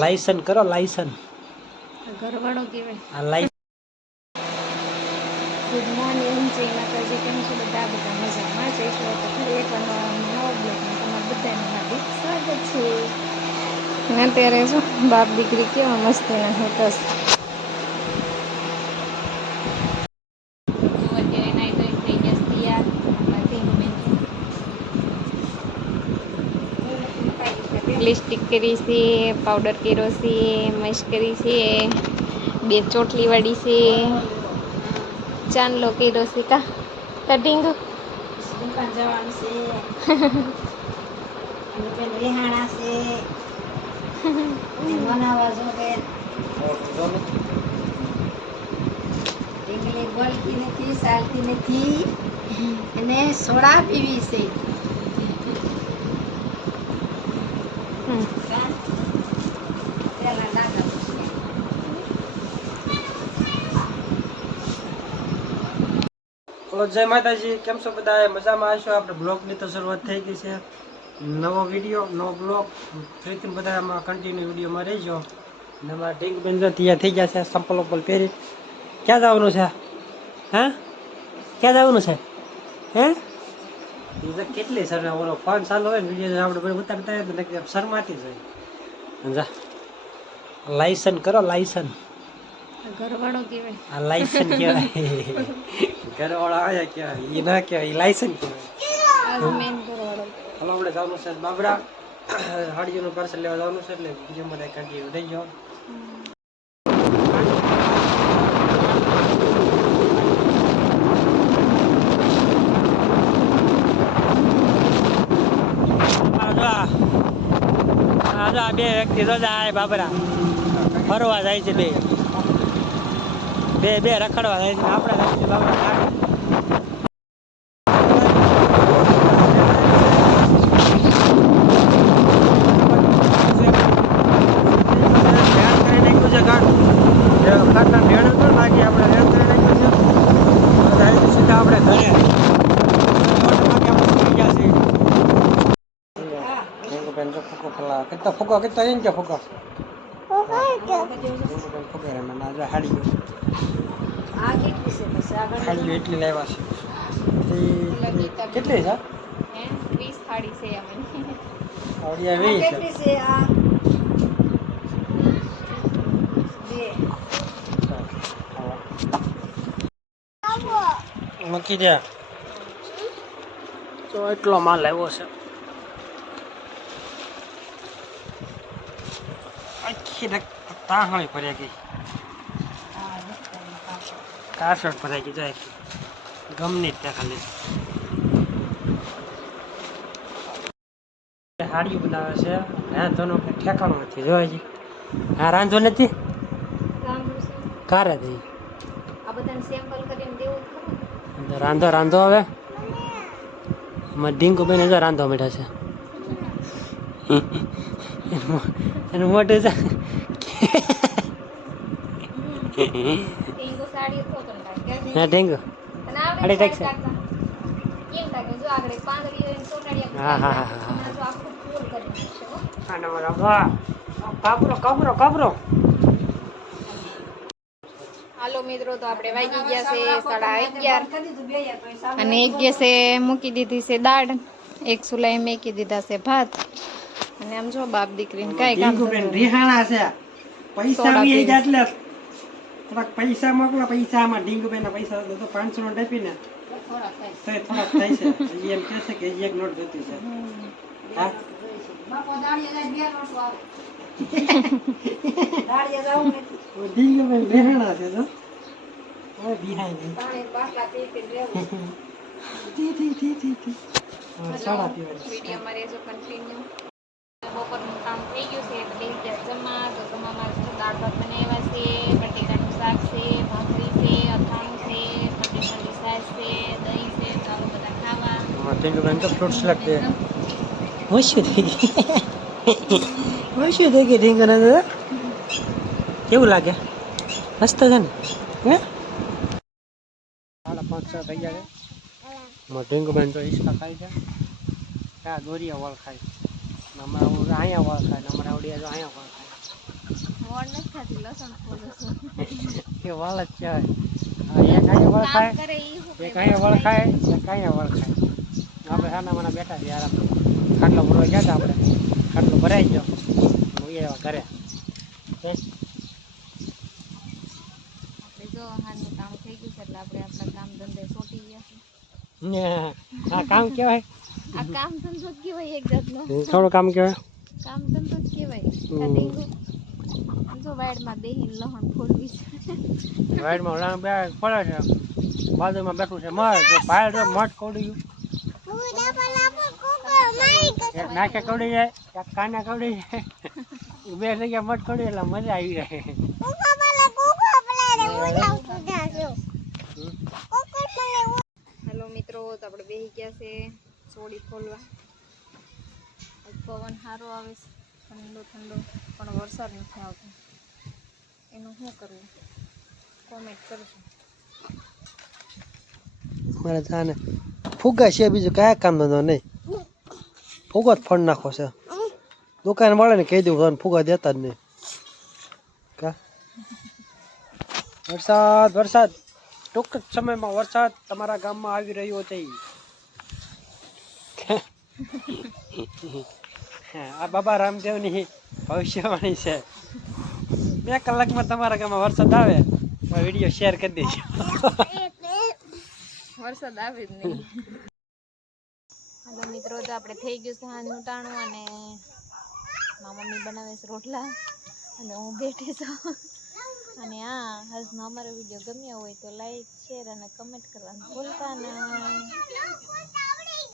Licence કરો licence ઘરવાળો કહેવાય આ લાયસન ગુડ મોર્નિંગ જય માતાજી કેમ છો બધા મજામાં જઈશું તો ફરી એકવાર નવા બ્લોગમાં તમારા બધાનું હાર્દિક સ્વાગત છે અને અત્યારે જો બાપ દીકરી કેવા મસ્તીના હોતસ અત્યારે નાઈ ધોઈ થઈ ગયા તૈયાર લિપસ્ટિક કરી છે પાવડર કર્યો છે મસ્ત કરી છે બે ચોટલી વાળી છે ચાંદલો કર્યો છે કા કટિંગ દુકાન જવાનું છે અને પેલું રિહાણા છે બનાવવા જોવે ઢીંગલી બોલતી નથી ચાલતી નથી અને સોડા પીવી છે પેલા દાદા જય માતાજી કેમ છો બધા મજામાં આવશો આપણે બ્લોગની તો શરૂઆત થઈ ગઈ છે નવો વિડીયો નવો બ્લોગ ફરીથી બધા આમાં કન્ટિન્યુ વિડીયોમાં રહીજો અને અમારા ઢીંગ બેન તૈયાર થઈ ગયા છે સંપલ વપલ પહેરી ક્યાં જવાનું છે હા ક્યાં જવાનું છે હે એ કેટલી સર ઓલો ફોન ચાલુ હોય ને વિડીયો આપણે બધું ઉતારતા શરમાતી જાય જા લાયસન કરો લાયસન ઘરવાળો કહેવાય આ લાયસન કહેવાય ઘરવાળો આવ્યા કહેવાય એ ના કહેવાય એ લાયસન કહેવાય મેન ઘરવાળો હાલો આપણે જવાનું છે બાબરા હાડીઓનું પાર્સલ લેવા જવાનું છે એટલે બીજું બધા કાઢી રહી જાઓ બે વ્યક્તિ તો જાય બાબરા ફરવા જાય છે બે રખડવા જાય છે આપણે જાય છે બાબરા બાકી આપણે રેલ કરી નાખ્યું છે સીધા આપણે ઘરે ફૂકો કેટલો એમ કે ફૂકો હાડી હાડીઓ એટલી લાવ્યા છે કેટલી છે 20 થાળી છે અમે આવડિયા 20 છે મૂકી દે તો એટલો માલ આવ્યો છે આખી તાહળી ભરાઈ ગઈ કાસટ ભરાઈ ગઈ જાય ગમની ત્યાં ખાલી હાડીઓ બનાવે છે રાંધોનો ઠેકાણું નથી જોવા જી હા રાંધો નથી કારે થઈ આ બધાને સેમ્પલ કરીને દેવું ખરું રાંધો રાંધો હવે ઢીંગુ બેન રાંધો બેઠા છે એનું મોટું છે ટીંગો સાડી તો કંટાળ હા ઢીંગુ અને અડે ટેક્સ કેમ તાકે જો આગળ પાંદડી અને સોટાડિયા હા હા હા હા તો આખું ફૂલ કરી નાખશે હો આનો વાહ કાબરો કાબરો કાબરો હાલો મિત્રો તો આપણે વાગી ગયા છે 11:30 અને એક ગેસે મૂકી દીધી છે દાળ એક સુલાઈ મેકી દીધા છે ભાત અને આમ જો બાપ દીકરીને કાઈ કામ રિહાણા છે પૈસા બી એટલે થોડાક પૈસા મોકલા પૈસા આમાં ઢીંગુબેન ના પૈસા તો 500 નોટ આપીને થોડાક થાય છે એમ કહે છે કે એક નોટ જોતી છે હા બાપો દાળિયા જાય બે નોટો આવે દાળિયા જાવ ને ઢીંગુબેન રિહાણા છે તો હવે બિહાઈ ગઈ પાણી બાટલા પી લેવું સાડા પીવાની વિડીયો માં રેજો કન્ટિન્યુ બપોરનું કામ થઈ ગયું છે એટલે જમવા તો જમવામાં દાળ ભાત બનાવ્યા છે બટેકાનું શાક છે ભાખરી છે અથાણું છે ઠંડી ઠંડી છાશ છે દહીં છે ચાલો બધા ખાવા ઢીંગુબેન તો ફ્રૂટ્સ લાગते हैं હોશી થઈ ગઈ ઢીંગુને કેવું લાગે મસ્ત છે ને હે 5:30 થઈ ગયા છે ઢીંગુબેન તો ઈસકા ખાઈ છે આ દોરિયા વાળ ખાય અમારા અહીંયા વળખાય ને અમારા આવડિયા જો અહીંયા વળખાય વળ નથી ખાતી, લસણ ખોલું છું. એ વાળ જ કહેવાય. હા, એક અહીંયા વળખાય, કામ કરે ઈ શું એક કરે? અહીંયા વળખાય, એક અહીંયા વળખાય. આપણે સાના માના બેઠા છીએ આરામ. ખાટલો ભરવા ગયા હતા આપણે, ખાટલો ભરાઈ ગયો હું એવા ઘરે. આપણે જો હાલનું કામ થઈ ગયું છે એટલે આપણે આપણા કામ ધંધે સોટી ગયા છે. આ કામ કહેવાય, આ કામ ધંધો જ કહેવાય એક જાતનો. થોડું કામ કહેવાય. કામ ધંધો જ કહેવાય. કાઢીંગો. જો વાડમાં બેહીને લહણ ફોડવી છે. વાઈડમાં રામ બે પડે છે, બાજુમાં બેઠું છે મર, જો ભાઈ જો મઠ કવડી ગયું, એક નાકે કવડી જાય, એક કાને કવડી જાય, બે જગ્યા મઠ કવડી એટલે મજા આવી જાય. હેલો મિત્રો, તો આપણે બેસી ગયા છે સોડી ખોલવા. આજ પવન સારો આવે છે, ઠંડો ઠંડો, પણ વરસાદ નથી આવતો. એનું શું કરવું કોમેન્ટ કરશું. મારે જાને ફુગા છે, બીજું કયા કામ ધંધો નહીં, ફુગો જ ફળ નાખો છે. દુકાન વાળા ને કહી દઉં ફુગા દેતા જ નહીં. કા વરસાદ વરસાદ ટૂંક જ સમયમાં વરસાદ તમારા ગામમાં આવી રહ્યો છે. આ બાબા રામદેવની ભવિષ્યવાણી છે. 2 કલાકમાં તમારા ગામમાં વરસાદ આવે, વિડીયો શેર કરી દેજો. વરસાદ આવે જ નહીં. હાલો મિત્રો, તો આપણે થઈ ગયું છે સાંજનું ટાણું અને મારી મમ્મી બનાવે છે રોટલા અને હું બેઠી છું. અને હા, આજનો અમારો વિડીયો ગમ્યો હોય તો લાઈક શેર અને કમેન્ટ કરવાનું ભૂલતા નહીં.